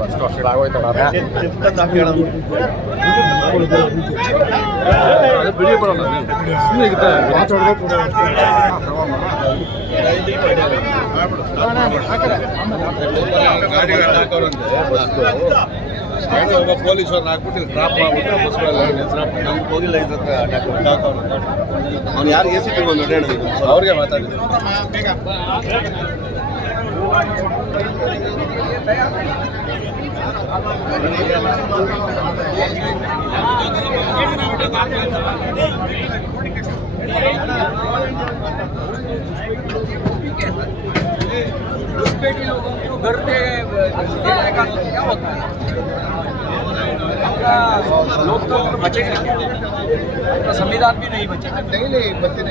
ಅಷ್ಟು ವರ್ಷ ಆಗೋಯ್ತಲ್ಲ ಬಿಡಿ ಬರೋಣ ಸುಮ್ಮನೆ ಪೊಲೀಸವ್ರನ್ನ ಹಾಕ್ಬಿಟ್ಟು ಡ್ರಾಪ್ ಮಾಡ್ಬಿಟ್ಟು ಬಸ್ಗಳೆಲ್ಲ ನಮ್ಗೆ ಹೋಗಿಲ್ಲ ಇದ್ರ ಅವ್ನು ಯಾರು ಎ ಸಿ ಪಿ ಒಂದು ಹೇಳಿದ್ರು ಅವ್ರಿಗೆ ಮಾತಾಡಿದ್ರು. लोगों को घर पे देने का क्या होता है? अपना लोकतंत्र बचेगा क्या? अपना संविधान भी नहीं बचेगा। नहीं बच्चे